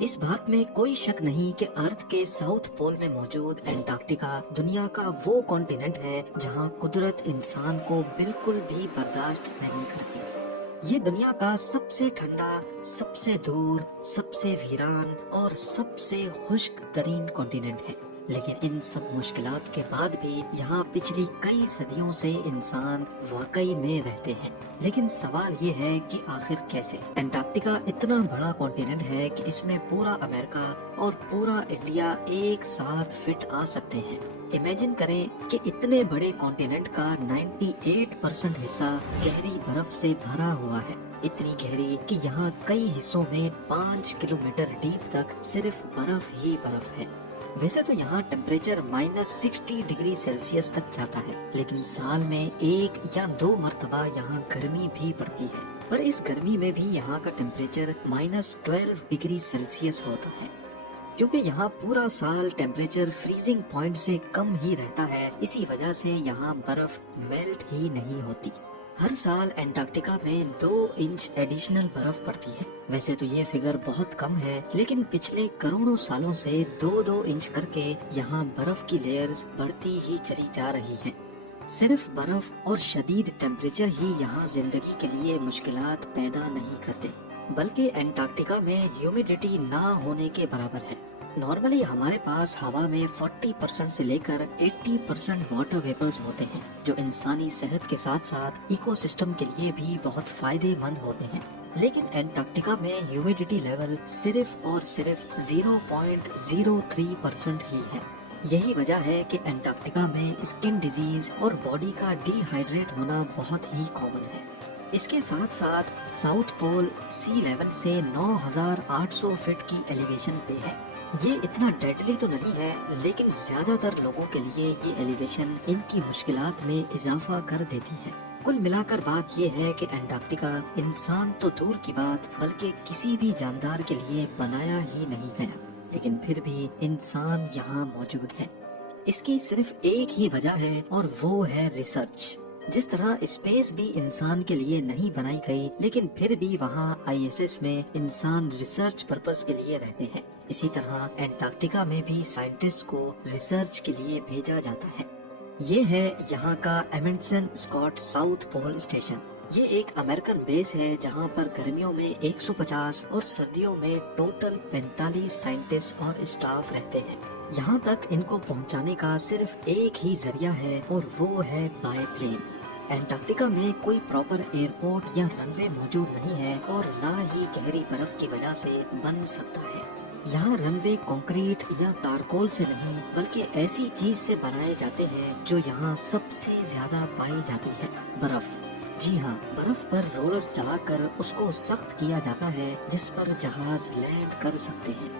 اس بات میں کوئی شک نہیں کہ ارتھ کے ساؤتھ پول میں موجود انٹارکٹیکا دنیا کا وہ کانٹیننٹ ہے جہاں قدرت انسان کو بالکل بھی برداشت نہیں کرتی۔ یہ دنیا کا سب سے ٹھنڈا، سب سے دور، سب سے ویران اور سب سے خشک ترین کانٹیننٹ ہے، لیکن ان سب مشکلات کے بعد بھی یہاں پچھلی کئی صدیوں سے انسان واقعی میں رہتے ہیں۔ لیکن سوال یہ ہے کہ آخر کیسے؟ انٹارکٹیکا اتنا بڑا کانٹیننٹ ہے کہ اس میں پورا امریکہ اور پورا انڈیا ایک ساتھ فٹ آ سکتے ہیں۔ امیجن کریں کہ اتنے بڑے کانٹیننٹ کا 98% حصہ گہری برف سے بھرا ہوا ہے، اتنی گہری کہ یہاں کئی حصوں میں 5 کلومیٹر ڈیپ تک صرف برف ہی برف ہے۔ ویسے تو یہاں ٹیمپریچر -60 ڈگری سیلسیس تک جاتا ہے، لیکن سال میں 1 یا 2 مرتبہ یہاں گرمی بھی پڑتی ہے، پر اس گرمی میں بھی یہاں کا ٹیمپریچر -12 ڈگری سیلسیس ہوتا ہے۔ کیونکہ یہاں پورا سال ٹیمپریچر فریزنگ پوائنٹ سے کم ہی رہتا ہے، اسی وجہ سے یہاں برف میلٹ ہی نہیں ہوتی۔ ہر سال انٹارکٹیکا میں 2 انچ ایڈیشنل برف پڑتی ہے۔ ویسے تو یہ فگر بہت کم ہے، لیکن پچھلے کروڑوں سالوں سے 2 انچ کر کے یہاں برف کی لیئرز بڑھتی ہی چلی جا رہی ہیں۔ صرف برف اور شدید ٹیمپریچر ہی یہاں زندگی کے لیے مشکلات پیدا نہیں کرتے، بلکہ انٹارکٹیکا میں ہیومیڈیٹی نہ ہونے کے برابر ہے۔ نارملی ہمارے پاس ہوا میں 40% سے لے کر 80% واٹر ویپرز ہوتے ہیں، جو انسانی صحت کے ساتھ ساتھ ایکو سسٹم کے لیے بھی بہت فائدے مند ہوتے ہیں۔ لیکن انٹارکٹیکا میں ہیومیڈیٹی لیول صرف اور صرف 0.03% ہی ہے۔ یہی وجہ ہے کہ انٹارکٹیکا میں اسکن ڈیزیز اور باڈی کا ڈی ہائیڈریٹ ہونا بہت ہی کامن ہے۔ اس کے ساتھ ساتھ ساؤتھ پول سی لیول سے 9800 فٹ کی ایلیویشن پہ ہے۔ یہ اتنا ڈیڈلی تو نہیں ہے، لیکن زیادہ تر لوگوں کے لیے یہ ایلیویشن ان کی مشکلات میں اضافہ کر دیتی ہے۔ کل ملا کر بات یہ ہے کہ انٹارکٹیکا انسان تو دور کی بات بلکہ کسی بھی جاندار کے لیے بنایا ہی نہیں گیا، لیکن پھر بھی انسان یہاں موجود ہے۔ اس کی صرف ایک ہی وجہ ہے اور وہ ہے ریسرچ۔ جس طرح اسپیس بھی انسان کے لیے نہیں بنائی گئی، لیکن پھر بھی وہاں ISS میں انسان ریسرچ پرپس کے لیے رہتے ہیں، اسی طرح انٹارکٹیکا میں بھی سائنٹسٹ کو ریسرچ کے لیے بھیجا جاتا ہے۔ یہ ہے یہاں کا ایمنڈسن اسکاٹ ساؤتھ پول اسٹیشن۔ یہ ایک امریکن بیس ہے جہاں پر گرمیوں میں 150 اور سردیوں میں ٹوٹل 45 سائنٹسٹ اور اسٹاف رہتے ہیں۔ یہاں تک ان کو پہنچانے کا صرف ایک ہی ذریعہ ہے اور وہ ہے بائی پلین۔ انٹارکٹیکا میں کوئی پراپر ایئرپورٹ یا رن وے موجود نہیں ہے اور نہ ہی گہری برف کی وجہ سے بن سکتا ہے۔ یہاں رن وے کنکریٹ یا تارکول سے نہیں بلکہ ایسی چیز سے بنائے جاتے ہیں جو یہاں سب سے زیادہ پائی جاتی ہے، برف۔ جی ہاں، برف پر رولرز چلا کر اس کو سخت کیا جاتا ہے جس پر جہاز لینڈ کر سکتے ہیں۔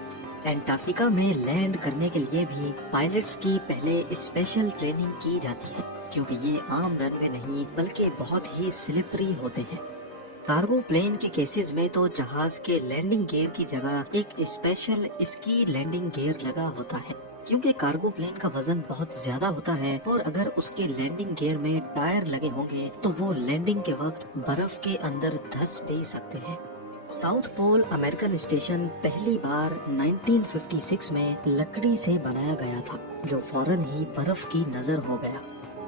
انٹارکٹیکا میں لینڈ کرنے کے لیے بھی پائلٹس کی پہلے اسپیشل ٹریننگ کی جاتی ہے، کیونکہ یہ عام رن وے نہیں بلکہ بہت ہی سلپری ہوتے ہیں۔ کارگو پلین کے کیسز میں تو جہاز کے لینڈنگ گیئر کی جگہ ایک اسپیشل اسکی لینڈنگ گیئر لگا ہوتا ہے، کیونکہ کارگو پلین کا وزن بہت زیادہ ہوتا ہے اور اگر اس کے لینڈنگ گیئر میں ٹائر لگے ہوں گے تو وہ لینڈنگ کے وقت برف کے اندر دھس بھی سکتے ہیں۔ ساؤتھ پول امریکن اسٹیشن پہلی بار 1956 میں لکڑی سے بنایا گیا تھا، جو فوراً ہی برف کی نظر ہو گیا۔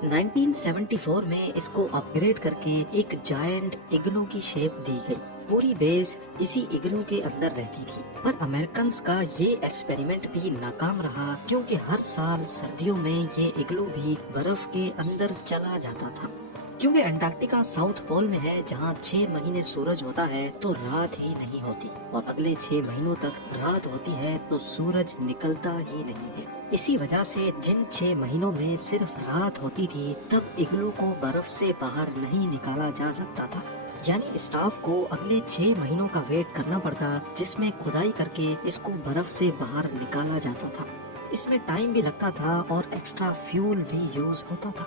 1974 میں اس کو اپ گریڈ کر کے ایک جائنٹ اگلو کی شیپ دی گئی۔ پوری بیس اسی اگلو کے اندر رہتی تھی، پر امریکنز کا یہ ایکسپیریمنٹ بھی ناکام رہا کیونکہ ہر سال سردیوں میں یہ اگلو بھی برف کے اندر چلا جاتا تھا۔ کیونکہ انٹارکٹیکا ساؤتھ پول میں ہے جہاں 6 مہینے سورج ہوتا ہے تو رات ہی نہیں ہوتی، اور اگلے 6 مہینوں تک رات ہوتی ہے تو سورج نکلتا ہی نہیں ہے۔ اسی وجہ سے جن 6 مہینوں میں صرف رات ہوتی تھی تب اگلو کو برف سے باہر نہیں نکالا جا سکتا تھا، یعنی اسٹاف کو اگلے 6 مہینوں کا ویٹ کرنا پڑتا جس میں کھدائی کر کے اس کو برف سے باہر نکالا جاتا تھا۔ اس میں ٹائم بھی لگتا تھا اور ایکسٹرا فیول بھی یوز ہوتا تھا۔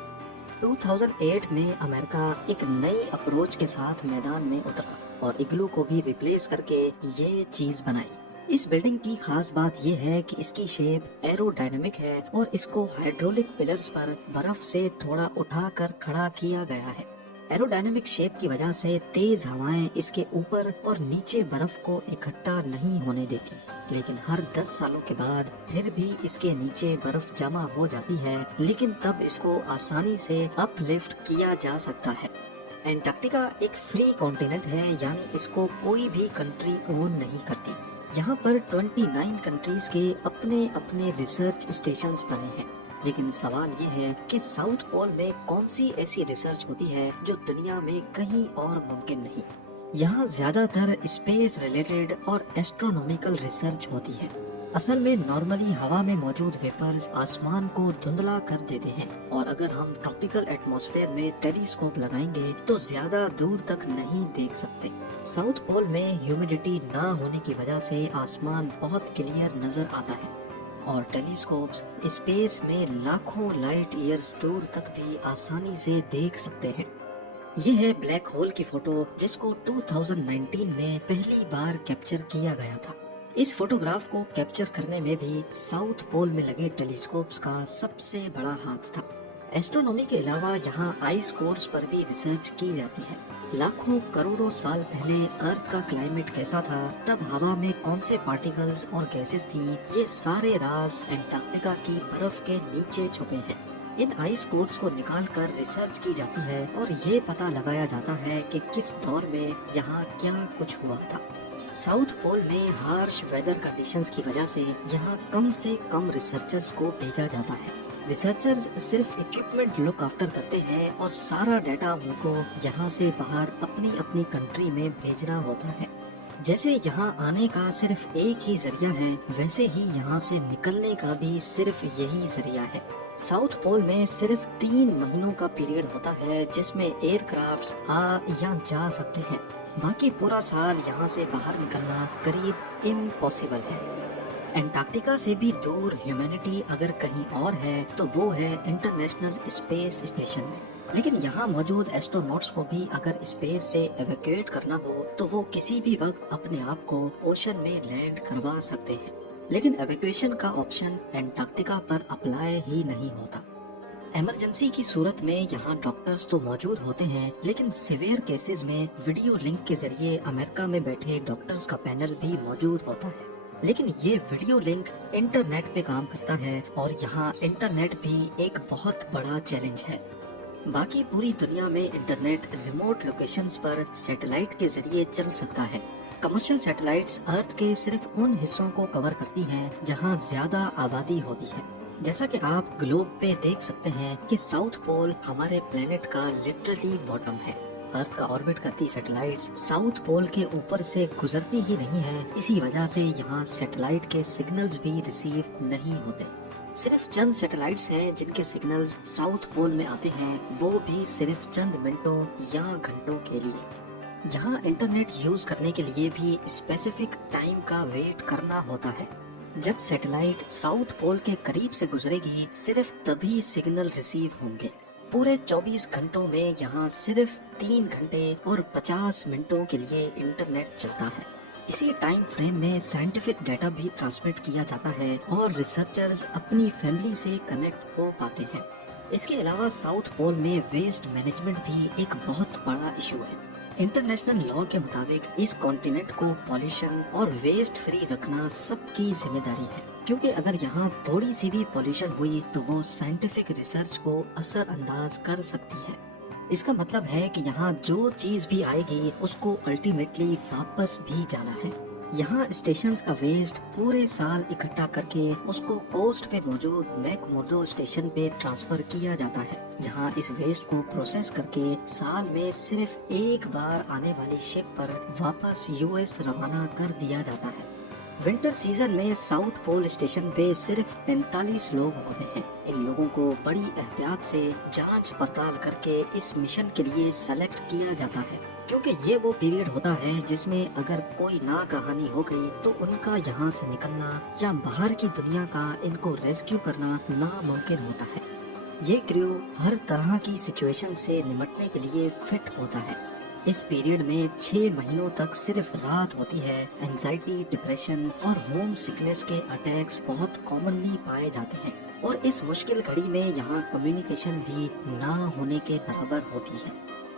2008 میں امریکہ ایک نئی اپروچ کے ساتھ میدان میں اترا اور اگلو کو بھی ریپلیس کر کے یہ چیز بنائی۔ اس بلڈنگ کی خاص بات یہ ہے کہ اس کی شیپ ایرو ڈائنامک ہے اور اس کو ہائیڈرولک پلرز پر برف سے تھوڑا اٹھا کر کھڑا کیا گیا ہے۔ एरोडायनेमिक शेप की वजह से तेज हवाएं इसके ऊपर और नीचे बर्फ को इकट्ठा नहीं होने देती, लेकिन हर 10 सालों के बाद फिर भी इसके नीचे बर्फ जमा हो जाती है, लेकिन तब इसको आसानी से अपलिफ्ट किया जा सकता है। एंटार्क्टिका एक फ्री कॉन्टिनेंट है, यानी इसको कोई भी कंट्री ओन नहीं करती। यहाँ पर 29 कंट्रीज के अपने अपने रिसर्च स्टेशंस बने हैं, लेकिन सवाल ये है कि साउथ पोल में कौन सी ऐसी रिसर्च होती है जो दुनिया में कहीं और मुमकिन नहीं। यहाँ ज्यादातर स्पेस रिलेटेड और एस्ट्रोनॉमिकल रिसर्च होती है। असल में नॉर्मली हवा में मौजूद वेपर्स आसमान को धुंधला कर देते हैं, और अगर हम ट्रॉपिकल एटमॉस्फेयर में टेलीस्कोप लगाएंगे तो ज्यादा दूर तक नहीं देख सकते। साउथ पोल में ह्यूमिडिटी ना होने की वजह से आसमान बहुत क्लियर नजर आता है, और टेलीस्कोप्स स्पेस में लाखों लाइट ईयर्स दूर तक भी आसानी से देख सकते हैं। ये है ब्लैक होल की फोटो, जिसको 2019 में पहली बार कैप्चर किया गया था। इस फोटोग्राफ को कैप्चर करने में भी साउथ पोल में लगे टेलीस्कोप्स का सबसे बड़ा हाथ था। एस्ट्रोनॉमी के अलावा यहाँ आइस कोर्स पर भी रिसर्च की जाती है। लाखों करोड़ों साल पहले अर्थ का क्लाइमेट कैसा था, तब हवा में कौन से पार्टिकल्स और गैसेस थी, ये सारे राज एंटार्क्टिका की बर्फ के नीचे छुपे हैं। इन आइस कोर्स को निकालकर रिसर्च की जाती है और ये पता लगाया जाता है कि किस दौर में यहाँ क्या कुछ हुआ था। साउथ पोल में हार्श वेदर कंडीशंस की वजह से यहाँ कम से कम रिसर्चर्स को भेजा जाता है। रिसर्चर्स सिर्फ इक्विपमेंट लुक आफ्टर करते हैं और सारा डाटा उनको यहाँ से बाहर अपनी अपनी कंट्री में भेजना होता है। जैसे यहाँ आने का सिर्फ एक ही जरिया है, वैसे ही यहाँ से निकलने का भी सिर्फ यही जरिया है। साउथ पोल में सिर्फ 3 महीनों का पीरियड होता है जिसमें एयरक्राफ्ट्स आ या जा सकते हैं। बाकी पूरा साल यहाँ से बाहर निकलना करीब इम्पॉसिबल है। एंटार्क्टिका से भी दूर ह्यूमैनिटी अगर कहीं और है तो वो है इंटरनेशनल स्पेस स्टेशन में। लेकिन यहाँ मौजूद एस्ट्रोनॉट्स को भी अगर स्पेस से एवैक्यूएट करना हो तो वो किसी भी वक्त अपने आप को ओशन में लैंड करवा सकते हैं। लेकिन एवैक्यूएशन का ऑप्शन एंटार्क्टिका पर अप्लाई ही नहीं होता। इमरजेंसी की सूरत में यहाँ डॉक्टर्स तो मौजूद होते हैं, लेकिन सिवियर केसेस में वीडियो लिंक के जरिए अमेरिका में बैठे डॉक्टर्स का पैनल भी मौजूद होता है। लेकिन ये वीडियो लिंक इंटरनेट पे काम करता है, और यहाँ इंटरनेट भी एक बहुत बड़ा चैलेंज है। बाकी पूरी दुनिया में इंटरनेट रिमोट लोकेशंस पर सैटेलाइट के जरिए चल सकता है। कमर्शियल सैटेलाइट्स अर्थ के सिर्फ उन हिस्सों को कवर करती हैं जहाँ ज्यादा आबादी होती है। जैसा कि आप ग्लोब पे देख सकते हैं कि साउथ पोल हमारे प्लेनेट का लिटरली बॉटम है। अर्थ का ऑर्बिट करती सैटेलाइट्स साउथ पोल के ऊपर से गुजरती ही नहीं है, इसी वजह से यहाँ सैटेलाइट के सिग्नल्स भी रिसीव नहीं होते। सिर्फ चंद सैटेलाइट्स हैं जिनके सिग्नल्स साउथ पोल में आते हैं, वो भी सिर्फ चंद मिनटों या घंटों के लिए। यहाँ इंटरनेट यूज करने के लिए भी स्पेसिफिक टाइम का वेट करना होता है। जब सैटेलाइट साउथ पोल के करीब से गुजरेगी, सिर्फ तभी सिग्नल रिसीव होंगे। पूरे 24 घंटों में यहाँ सिर्फ 3 घंटे और 50 मिनटों के लिए इंटरनेट चलता है। इसी टाइम फ्रेम में साइंटिफिक डाटा भी ट्रांसमिट किया जाता है और रिसर्चर्स अपनी फैमिली से कनेक्ट हो पाते हैं। इसके अलावा साउथ पोल में वेस्ट मैनेजमेंट भी एक बहुत बड़ा इशू है। इंटरनेशनल लॉ के मुताबिक इस कॉन्टिनेंट को पॉल्यूशन और वेस्ट फ्री रखना सबकी जिम्मेदारी है, क्योंकि अगर यहाँ थोड़ी सी भी पॉल्यूशन हुई तो वो साइंटिफिक रिसर्च को असरअंदाज कर सकती है। इसका मतलब है कि यहाँ जो चीज भी आएगी उसको अल्टीमेटली वापस भी जाना है। यहाँ स्टेशंस का वेस्ट पूरे साल इकट्ठा करके उसको कोस्ट पे मौजूद मैकमुर्दो स्टेशन पे ट्रांसफर किया जाता है, जहाँ इस वेस्ट को प्रोसेस करके साल में सिर्फ एक बार आने वाली शिप पर वापस यूएस रवाना कर दिया जाता है। विंटर सीजन में साउथ पोल स्टेशन पे सिर्फ 45 लोग होते हैं। इन लोगों को बड़ी एहतियात से जांच पड़ताल करके इस मिशन के लिए सेलेक्ट किया जाता है, क्योंकि ये वो पीरियड होता है जिसमें अगर कोई ना कहानी हो गई तो उनका यहाँ से निकलना या बाहर की दुनिया का इनको रेस्क्यू करना नामुमकिन होता है। ये क्रू हर तरह की सिचुएशन से निपटने के लिए फिट होता है। इस पीरियड में 6 महीनों तक सिर्फ रात होती है। एंजाइटी, डिप्रेशन और होम सिकनेस के अटैक्स बहुत कॉमनली पाए जाते हैं, और इस मुश्किल घड़ी में यहाँ कम्युनिकेशन भी ना होने के बराबर होती है।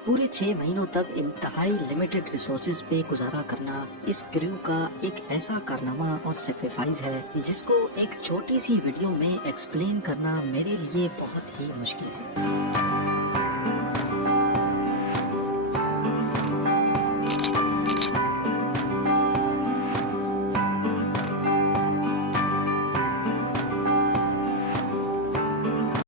پورے 6 مہینوں تک انتہائی لمیٹڈ ریسورسز پہ گزارا کرنا اس کریو کا ایک ایسا کارنامہ اور سیکریفائز ہے جس کو ایک چھوٹی سی ویڈیو میں ایکسپلین کرنا میرے لیے بہت ہی مشکل ہے۔